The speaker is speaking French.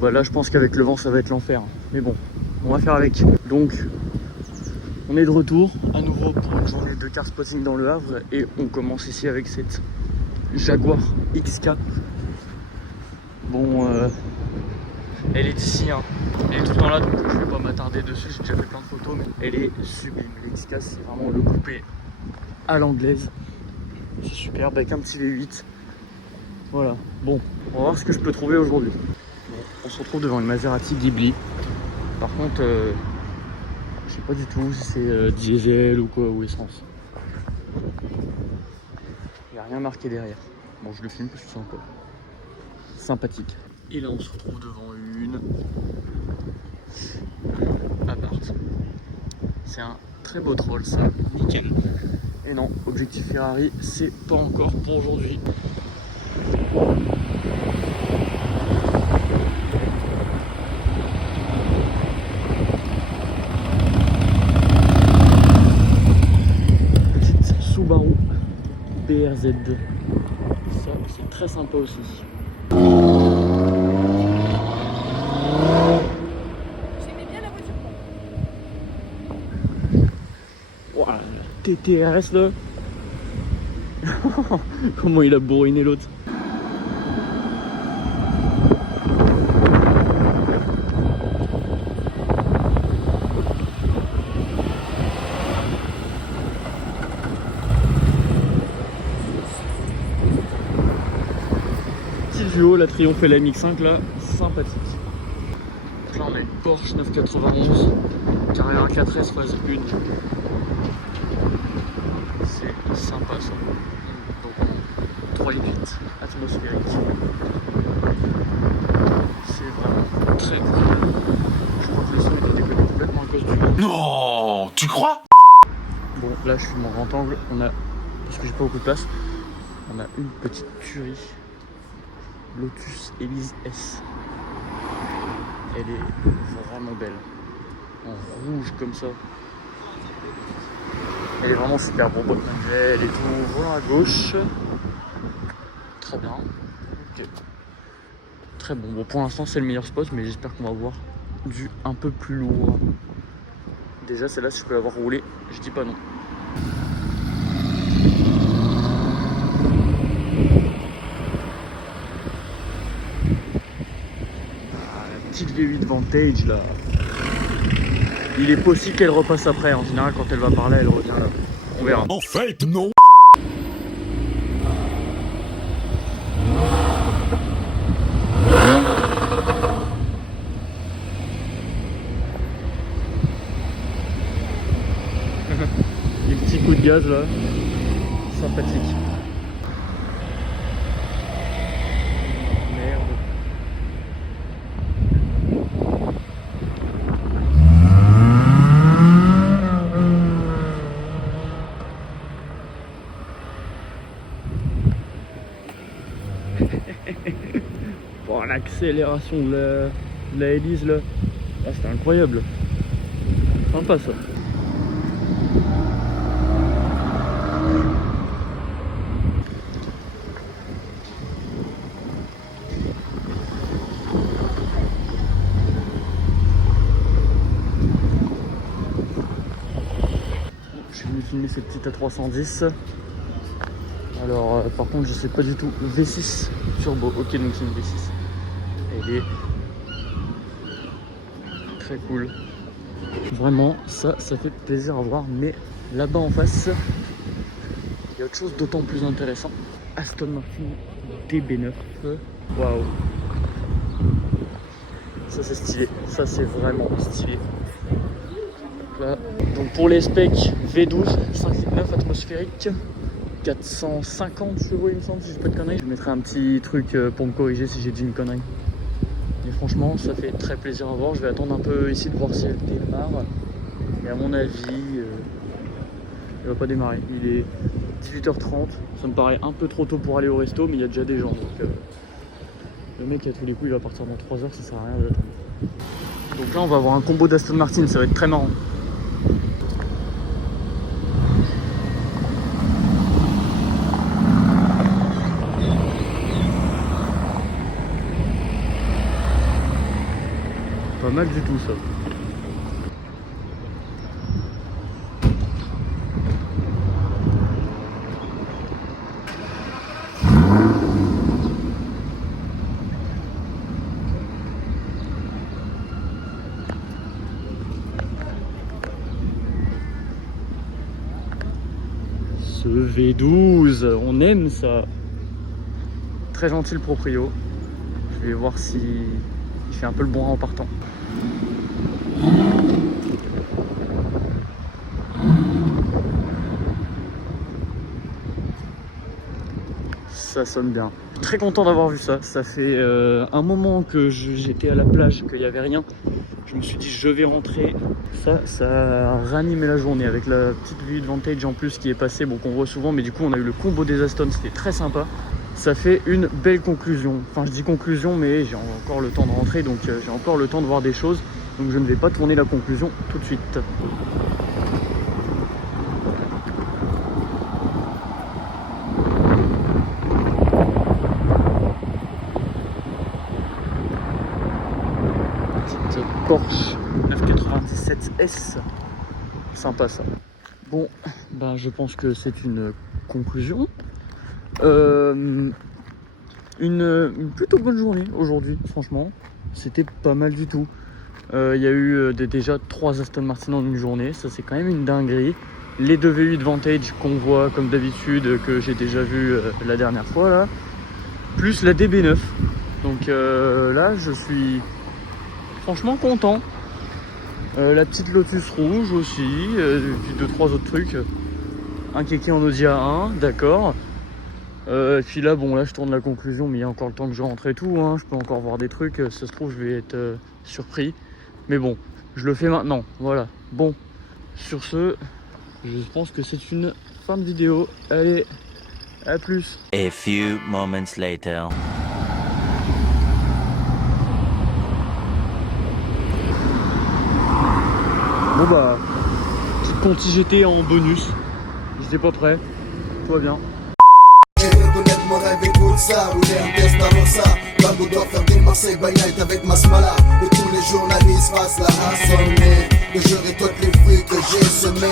bah là je pense qu'avec le vent ça va être l'enfer. Mais bon, on va faire avec. Donc on est de retour à nouveau pour une journée de car spotting dans le Havre. Et on commence ici avec cette Jaguar XK. Bon, elle est ici, hein. Elle est tout le temps là, donc je vais pas m'attarder dessus. J'ai déjà fait plein de photos, mais elle est sublime. L'XK, c'est vraiment le coupé à l'anglaise. C'est superbe avec un petit V8. Voilà, bon, on va voir ce que je peux trouver aujourd'hui. Bon, on se retrouve devant une Maserati Ghibli. Par contre, je sais pas du tout si c'est diesel ou quoi, ou essence. Il n'y a rien marqué derrière. Bon, je le filme parce que c'est encore sympathique. Et là, on se retrouve devant une appart. C'est un très beau troll, ça. Nickel. Et non, objectif Ferrari, c'est pas encore pour aujourd'hui. Petite Subaru BRZ. Ça, c'est très sympa aussi. J'aimais bien la voiture. Ouah, TTRS là. Comment il a bourriné l'autre. Petit duo, la Triomphe et la MX5 là, sympathique. Donc là on a une Porsche 991, carrière 4S phase 1. C'est sympa ça. Donc 3,8 atmosphérique. C'est vraiment très cool. Je crois que le son il a déconné complètement à cause du vent. Non, tu crois? Bon là je suis mon grand angle, on a, parce que j'ai pas beaucoup de place, on a une petite tuerie. Lotus Elise S. Elle est vraiment belle. En rouge comme ça. Elle est vraiment super. Bon, boîte manuelle et tout. Volant à gauche. Très bien. Ok. Très bon. Bon, pour l'instant, c'est le meilleur spot, mais j'espère qu'on va voir du un peu plus lourd. Déjà, celle-là, si je peux l'avoir roulée, je dis pas non. Petite V8 Vantage là. Il est possible qu'elle repasse après. En général, quand elle va par là, elle revient là. On verra. En fait, non. Les petits coups de gaz là. Sympathique. Merde. Bon, l'accélération de la hélice là, ah, c'était incroyable. Sympa ça. Je suis venu filmer cette petite A310. Alors par contre je sais pas du tout. V6 turbo. Ok, donc c'est une V6. Elle est très cool. Vraiment ça fait plaisir à voir. Mais là-bas en face, il y a autre chose d'autant plus intéressant. Aston Martin DB9. Waouh. Ça c'est stylé. Ça c'est vraiment stylé. Là. Donc pour les specs V12 5,9 atmosphérique, 450 chevaux il me semble, si je dis pas de conneries. Je mettrai un petit truc pour me corriger si j'ai dit une connerie. Mais franchement ça fait très plaisir à voir. Je vais attendre un peu ici de voir si elle démarre. Et à mon avis elle va pas démarrer. Il est 18h30, ça me paraît un peu trop tôt pour aller au resto, mais il y a déjà des gens. Donc le mec à tous les coups il va partir dans 3 heures, ça sert à rien d'attendre. Donc là on va avoir un combo d'Aston Martin, ça va être très marrant. mal du tout ça. Ce V12, on aime ça. Très gentil le proprio. Je vais voir si il fait un peu le bon en partant. Ça sonne bien. Je suis très content d'avoir vu ça. Ça fait un moment que j'étais à la plage, qu'il n'y avait rien. Je me suis dit je vais rentrer. Ça a ranimé la journée avec la petite V8 Vantage en plus qui est passée, bon qu'on voit souvent, mais du coup on a eu le combo des Aston, c'était très sympa. Ça fait une belle conclusion. Enfin je dis conclusion mais j'ai encore le temps de rentrer, donc j'ai encore le temps de voir des choses. Donc je ne vais pas tourner la conclusion tout de suite. Petite Porsche 997S. Sympa ça. Bon, ben je pense que c'est une conclusion. Une plutôt bonne journée aujourd'hui, franchement. C'était pas mal du tout. Il y a eu déjà 3 Aston Martin en une journée. Ça, c'est quand même une dinguerie. Les 2 V8 Vantage qu'on voit comme d'habitude, que j'ai déjà vu la dernière fois là. Plus la DB9. Donc là, je suis franchement content. La petite Lotus rouge aussi, puis 2-3 autres trucs. Un kéké en Audi A1, d'accord. Et puis là, bon, là je tourne la conclusion, mais il y a encore le temps que je rentre et tout. Hein. Je peux encore voir des trucs, ça se trouve, je vais être surpris. Mais bon, je le fais maintenant, voilà. Bon, sur ce, je pense que c'est une fin de vidéo. Allez, à plus. A few moments later. Bon bah, petite Conti GT en bonus. J'étais pas prêt, tout va bien. Reconnaître mon rêve, écoute ça, rouler un test avant ça. Babou doit faire des Marseille by night avec ma smala. Que tous les journalistes fassent la hassonnée. Que je récolte les fruits que j'ai semés.